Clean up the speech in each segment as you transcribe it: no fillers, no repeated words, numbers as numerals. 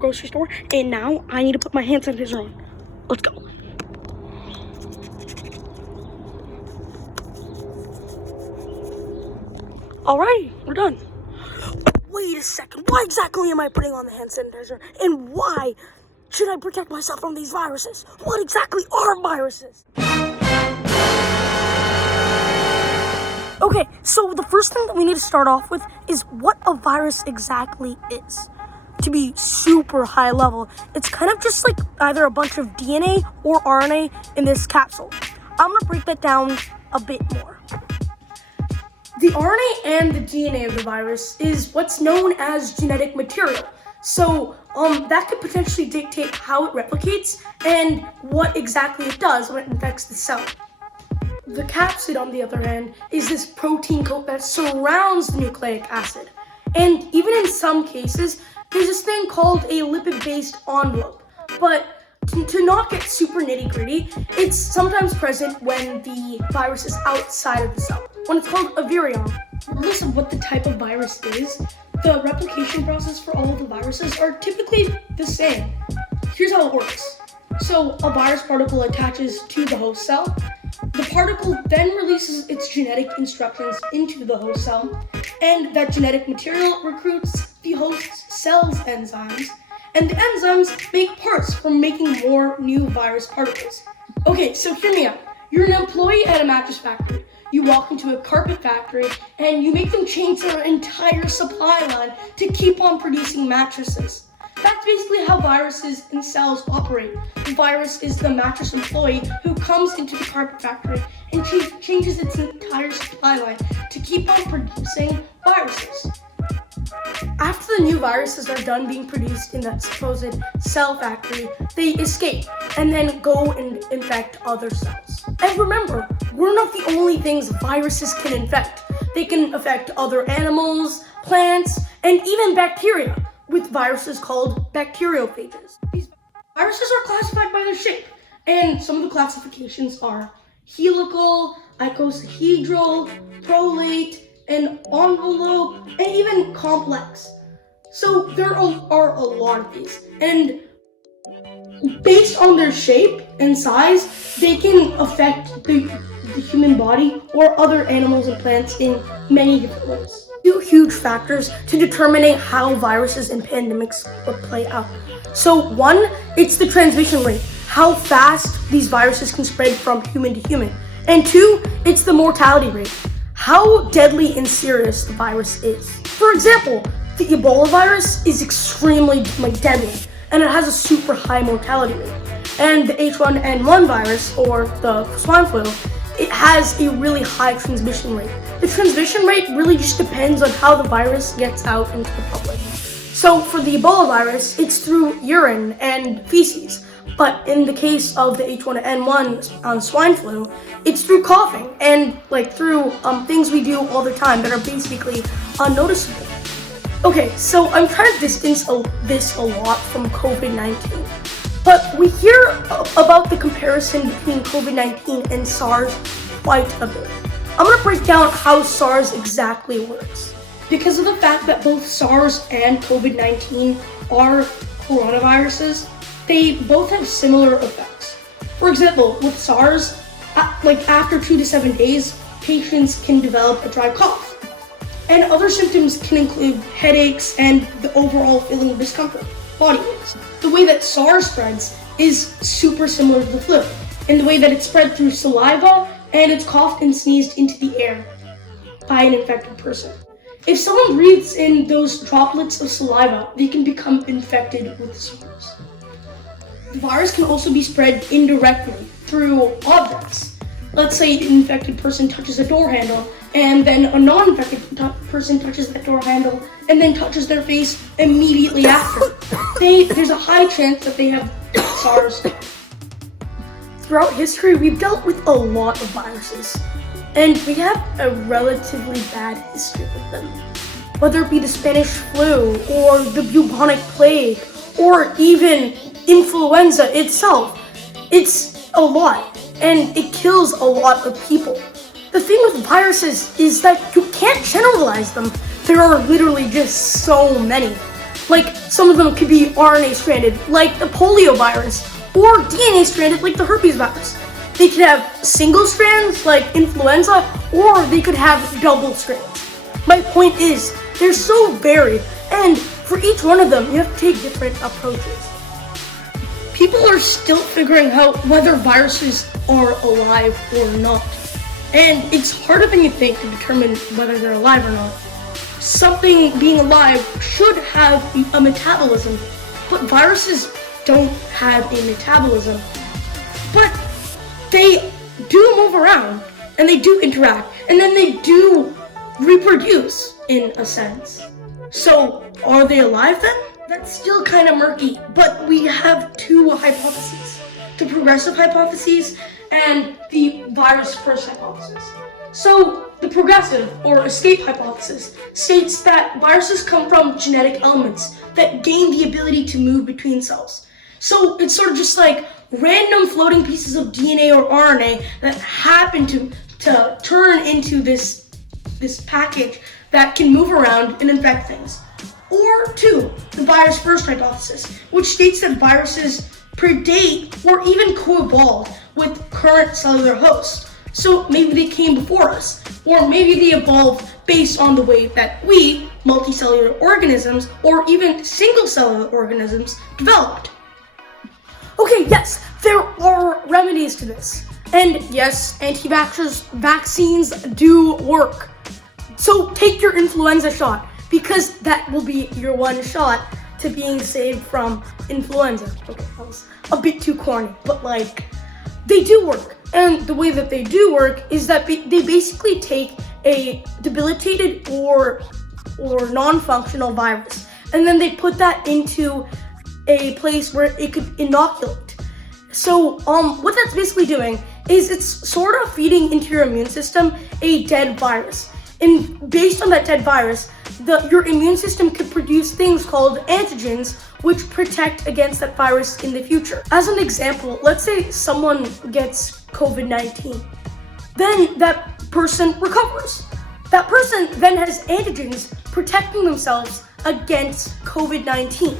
grocery store, and now I need to put my hand sanitizer on. Let's go. Alrighty, we're done. Wait a second, why exactly am I putting on the hand sanitizer? And why should I protect myself from these viruses? What exactly are viruses? Okay, so the first thing that we need to start off with is what a virus exactly is. To be super high level, it's kind of just like either a bunch of DNA or RNA in this capsule. I'm gonna break that down a bit more. The RNA and the DNA of the virus is what's known as genetic material. So that could potentially dictate how it replicates and what exactly it does when it infects the cell. The capsid, on the other hand, is this protein coat that surrounds the nucleic acid. And even in some cases, there's this thing called a lipid-based envelope. But to not get super nitty-gritty, it's sometimes present when the virus is outside of the cell, when it's called a virion. Regardless of what the type of virus is, the replication process for all of the viruses are typically the same. Here's how it works. So a virus particle attaches to the host cell. The particle then releases its genetic instructions into the host cell, and that genetic material recruits the host cell's enzymes, and the enzymes make parts for making more new virus particles. Okay, so hear me out. You're an employee at a mattress factory. You walk into a carpet factory and you make them change their entire supply line to keep on producing mattresses. That's basically how viruses and cells operate. The virus is the mattress employee who comes into the carpet factory and changes its entire supply line to keep on producing viruses. After the new viruses are done being produced in that supposed cell factory, they escape and then go and infect other cells. And remember, we're not the only things viruses can infect. They can affect other animals, plants, and even bacteria with viruses called bacteriophages. These viruses are classified by their shape, and some of the classifications are helical, icosahedral, prolate, and envelope, and even complex. So there are a lot of these, and based on their shape and size, they can affect the human body or other animals and plants in many different ways. Two huge factors to determining how viruses and pandemics would play out. So one, it's the transmission rate, how fast these viruses can spread from human to human. And two, it's the mortality rate, how deadly and serious the virus is. For example, the Ebola virus is extremely deadly, and it has a super high mortality rate. And the H1N1 virus, or the swine flu, it has a really high transmission rate. The transmission rate really just depends on how the virus gets out into the public. So for the Ebola virus, it's through urine and feces. But in the case of the H1N1 swine flu, it's through coughing and through things we do all the time that are basically unnoticeable. Okay, so I'm trying to distance this a lot from COVID-19. But we hear about the comparison between COVID-19 and SARS quite a bit. I'm going to break down how SARS exactly works. Because of the fact that both SARS and COVID-19 are coronaviruses, they both have similar effects. For example, with SARS, after 2 to 7 days, patients can develop a dry cough. And other symptoms can include headaches and the overall feeling of discomfort, body aches. The way that SARS spreads is super similar to the flu, in the way that it's spread through saliva and it's coughed and sneezed into the air by an infected person. If someone breathes in those droplets of saliva, they can become infected with SARS. The virus can also be spread indirectly through objects. Let's say an infected person touches a door handle, and then a non-infected person touches that door handle, and then touches their face immediately after. There's a high chance that they have SARS. Throughout history, we've dealt with a lot of viruses, and we have a relatively bad history with them. Whether it be the Spanish flu, or the bubonic plague, or even influenza itself, it's a lot, and it kills a lot of people. The thing with viruses is that you can't generalize them. There are literally just so many. like some of them could be RNA stranded, like the polio virus, or DNA stranded, like the herpes virus. They could have single strands, like influenza, or they could have double strands. My point is, they're so varied, and for each one of them, you have to take different approaches. People are still figuring out whether viruses are alive or not. And it's harder than you think to determine whether they're alive or not. Something being alive should have a metabolism, but viruses don't have a metabolism. But they do move around, and they do interact, and then they do reproduce in a sense. So, are they alive then? That's still kind of murky, but we have two hypotheses. The progressive hypothesis and the virus first hypothesis. So, the progressive or escape hypothesis states that viruses come from genetic elements that gain the ability to move between cells. So, it's sort of just like random floating pieces of DNA or RNA that happen to turn into this package that can move around and infect things. Or two, the virus first hypothesis, which states that viruses predate or even co-evolve with current cellular hosts. So maybe they came before us, or maybe they evolved based on the way that we, multicellular organisms, or even single cellular organisms, developed. Okay, yes, there are remedies to this. And yes, anti-vaxxers, vaccines do work. So take your influenza shot, because that will be your one shot to being saved from influenza. Okay, that was a bit too corny, but like, they do work. And the way that they do work is that they basically take a debilitated or non-functional virus, and then they put that into a place where it could inoculate. So what that's basically doing is it's sort of feeding into your immune system a dead virus. And based on that dead virus, your immune system could produce things called antigens, which protect against that virus in the future. As an example, let's say someone gets COVID-19. Then that person recovers. That person then has antigens protecting themselves against COVID-19.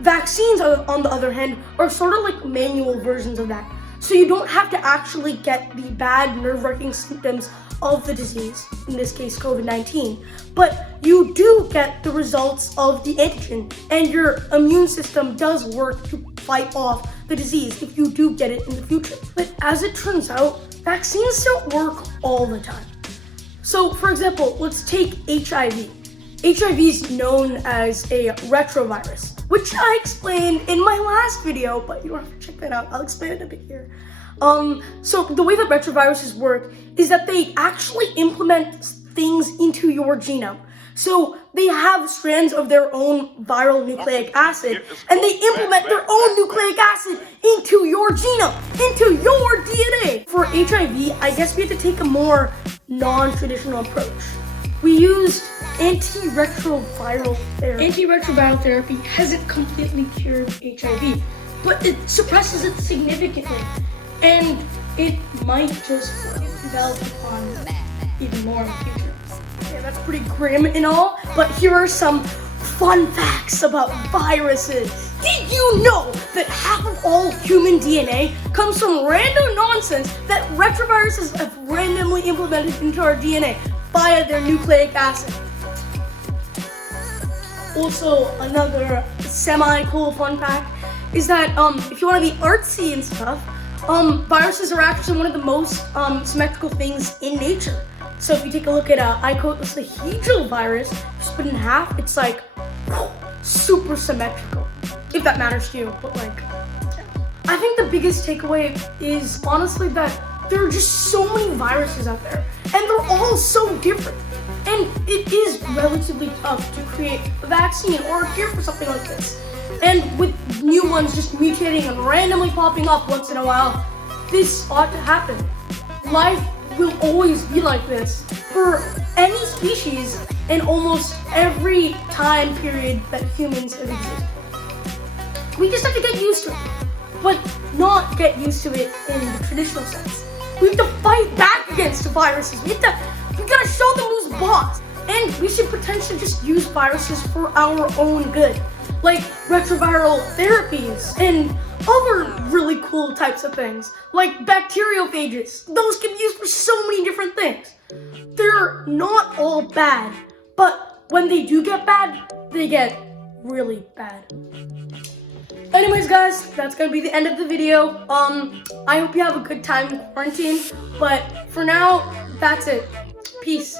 Vaccines, on the other hand, are sort of like manual versions of that. So you don't have to actually get the bad, nerve-wracking symptoms of the disease, in this case COVID-19, but you do get the results of the antigen, and your immune system does work to fight off the disease if you do get it in the future. But as it turns out, vaccines don't work all the time. So for example, let's take HIV. HIV is known as a retrovirus, which I explained in my last video, but you don't have to check that out. I'll explain it a bit here. So the way that retroviruses work is that they actually implement things into your genome. So they have strands of their own viral nucleic acid, and they implement their own nucleic acid into your genome, into your DNA. For HIV, I guess we have to take a more non-traditional approach. We used antiretroviral therapy. Antiretroviral therapy hasn't completely cured HIV, but it suppresses it significantly. And it might just develop upon even more in the future. Yeah, that's pretty grim and all, but here are some fun facts about viruses. Did you know that half of all human DNA comes from random nonsense that retroviruses have randomly implemented into our DNA via their nucleic acid? Also, another semi-cool fun fact is that if you want to be artsy and stuff, viruses are actually one of the most symmetrical things in nature. So if you take a look at Icosahedral virus, split in half, it's like super symmetrical, if that matters to you. But like, I think the biggest takeaway is honestly that there are just so many viruses out there, and they're all so different. And it is relatively tough to create a vaccine or a cure for something like this. And with new ones just mutating and randomly popping up once in a while, this ought to happen. Life will always be like this for any species and almost every time period that humans have existed. We just have to get used to it, but not get used to it in the traditional sense. We have to fight back against the viruses. We gotta show them who's boss. And we should potentially just use viruses for our own good, like retroviral therapies and other really cool types of things, like bacteriophages. Those can be used for so many different things. They're not all bad, but when they do get bad, they get really bad. Anyways, guys, that's gonna be the end of the video. I hope you have a good time in quarantine, but for now, that's it. Peace.